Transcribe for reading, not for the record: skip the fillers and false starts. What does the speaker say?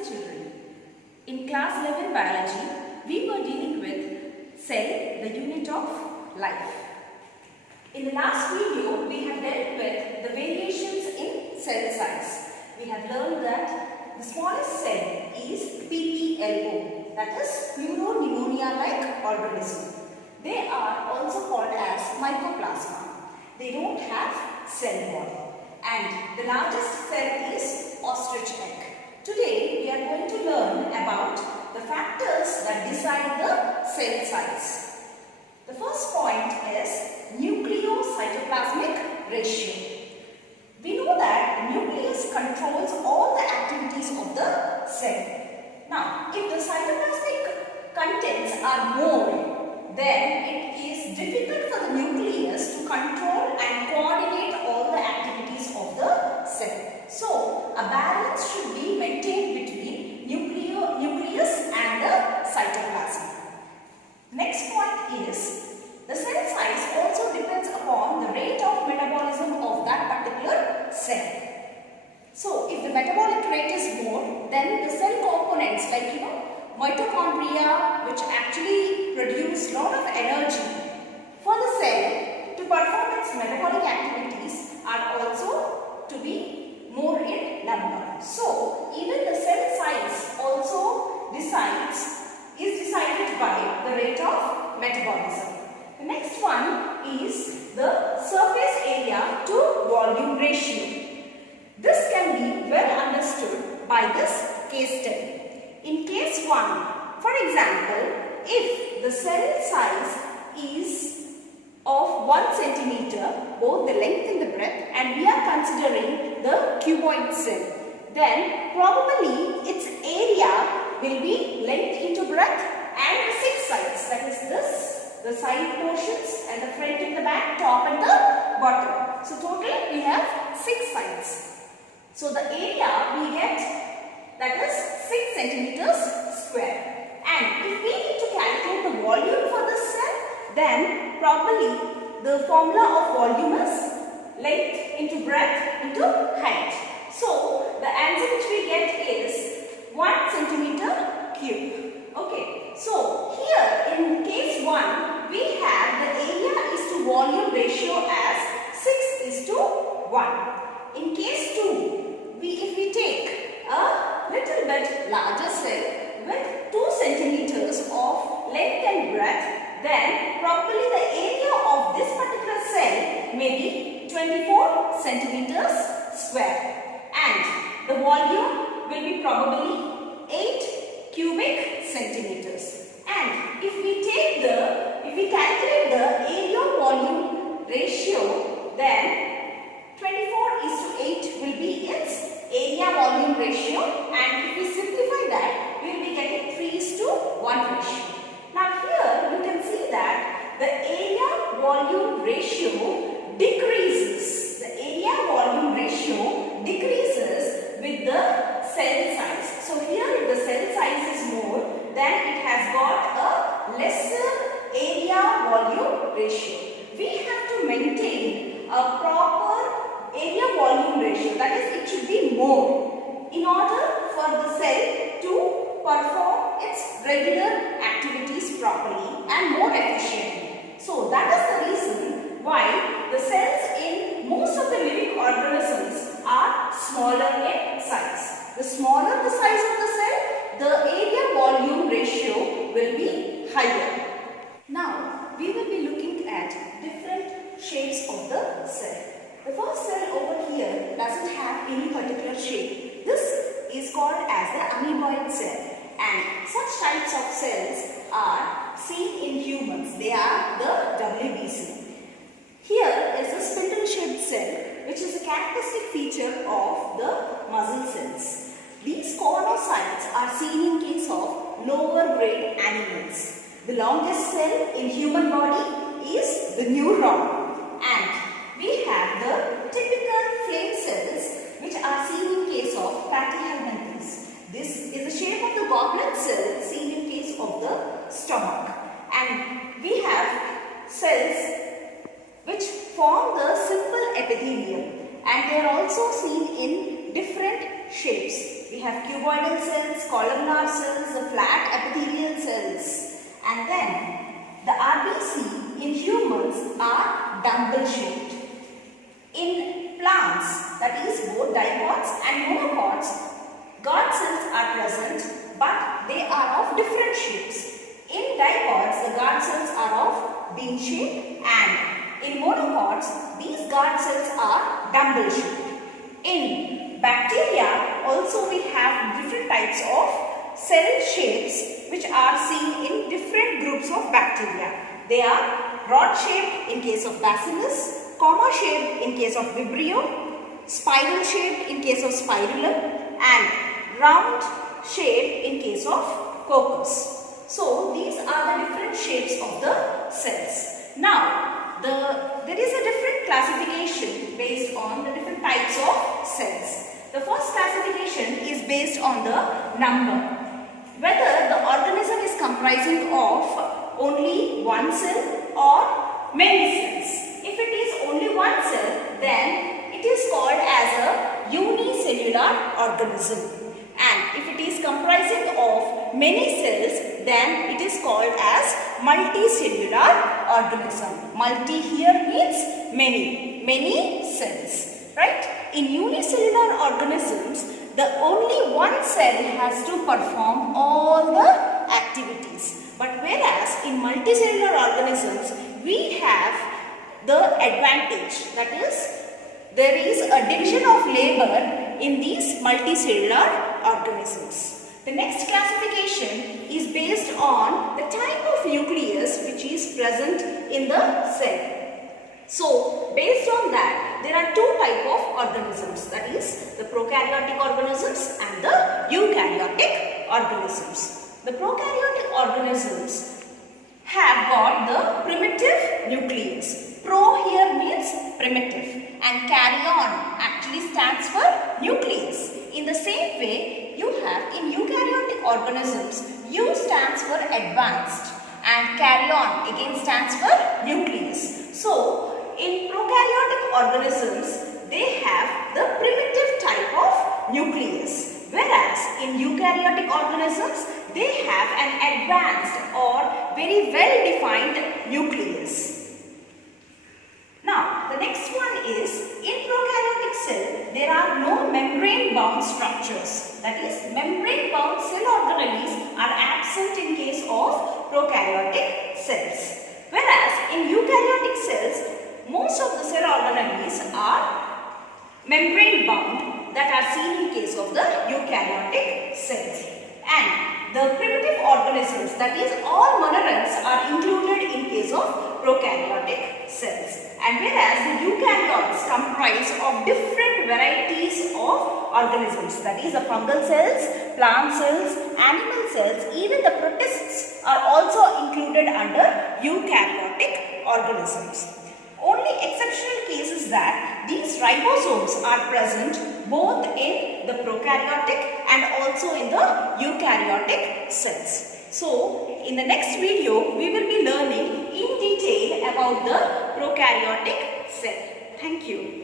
Namaste children. In class 11 biology, we were dealing with cell, the unit of life. In the last video, we have dealt with the variations in cell size. We have learned that the smallest cell is PPLO, that is pneumonia-like organism. They are also called as mycoplasma. They don't have cell wall. And the largest cell is ostrich egg. Today we are going to learn about the factors that decide the cell size. The first point is Nucleocytoplasmic Ratio. We know that the nucleus controls all the activities of the cell. Now, if the cytoplasmic contents are more, then it is difficult for the nucleus to control and coordinate all the activities of the cell. So, a balance should be maintained between nucleus and the cytoplasm. Next point is, the cell size also depends upon the rate of metabolism of that particular cell. So, if the metabolic rate is more, then the cell components like mitochondria, which actually produce lot of energy for the cell to perform its metabolic activities, are also to be more in number. So, even the cell size also is decided by the rate of metabolism. The next one is the surface area to volume ratio. This can be well understood by this case study. In case 1, for example, if the cell size is of 1 centimeter, both the length and the breadth, and we are considering the cuboid cell, then probably its area will be length into breadth and the 6 sides, that is this, the side portions and the front and the back, top and the bottom. So total we have 6 sides. So the area we get, that is 6 centimeters square. And if we need to calculate the volume for this cell, then probably the formula of volume is length into breadth into height. So the answer which we get is 1 centimeter cube. Okay. So here in case 1, we have the area is to volume ratio as 6:1. In case 2, if we take a little bit larger cell with 2 centimeters of length and breadth, then probably the area of this particular cell may be 24 centimeters square, and the volume will be probably 8 cubic centimeters. And if we calculate the area volume ratio, then 24:8 will be its area volume ratio, and if we simplify that, we will be getting 3:1 ratio. Now here you can see that the area volume ratio decreases. The area volume ratio decreases with the cell size. So here if the cell size is more, then it has got a lesser area volume ratio. We have to maintain a proper area volume ratio, that is, it should be more in order for the cell to perform its regular activities properly and more efficiently. So that is the reason why the cells in most of the living organisms are smaller in size. The smaller the size of the cell, the area volume ratio will be higher. Now we will be looking at different shapes of the cell. The first cell over here doesn't have any particular shape. This is called as the amoeboid cell, and such types of cells are seen in humans. They are the WBC. Here is the spindle-shaped cell, which is a characteristic feature of the muscle cells. These conocytes are seen in case of lower grade animals. The longest cell in human body is the neuron, and we have the typical flame cells which are seen in case of platyhelminthes. This is the shape of the goblet cell seen in case of the stomach. And we have cells which form the simple epithelium, and they are also seen in different shapes. We have cuboidal cells, columnar cells, the flat epithelial cells, and then the RBC in humans are dumbbell shaped. In plants, that is both dicots and monocots, guard cells are present, but they are of different shapes. In dicots, the guard cells are of bean shape, and in monocots, these guard cells are dumbbell shaped. In bacteria, also we have different types of cell shapes which are seen in different groups of bacteria. They are rod shaped in case of Bacillus, comma shaped in case of Vibrio, spiral shaped in case of Spirulum, and round shaped in case of Coccus. So these are the different shapes of the cells. Now there is a different classification based on the different types of cells. The first classification is based on the number. Whether the organism is comprising of only one cell or many cells. If it is only one cell, then it is called as a unicellular organism. And if it is comprising of many cells, then it is called as multicellular organism. Multi here means many cells, right? In unicellular organisms, the only one cell has to perform all the activities. But whereas in multicellular organisms, we have the advantage, that is, there is a division of labor in these multicellular organisms. The next classification is based on the type of nucleus which is present in the cell. So, based on that, there are two types of organisms, that is the prokaryotic organisms and the eukaryotic organisms. The prokaryotic organisms have got the primitive nucleus. Pro here means primitive and karyon actually stands for nucleus. In the same way, you have in eukaryotic organisms, U stands for advanced and karyon again stands for nucleus. So, in prokaryotic organisms, they have the primitive type of nucleus, whereas in eukaryotic organisms, they have an advanced or very well defined nucleus. Now, the next one is, in prokaryotic cell, there are no membrane bound structures. That is, membrane bound cell organelles are absent in case of prokaryotic cells. Whereas, in eukaryotic cells, most of the cell organelles are membrane bound that are seen in case of the eukaryotic cells. And the primitive organisms, that is all monorans, are included in case of prokaryotic cells. And whereas the eukaryotes comprise of different varieties of organisms, that is the fungal cells, plant cells, animal cells, even the protists are also included under eukaryotic organisms. Only exceptional case is that these ribosomes are present both in the prokaryotic and also in the eukaryotic cells. So, in the next video, we will be learning in detail about the prokaryotic cell. Thank you.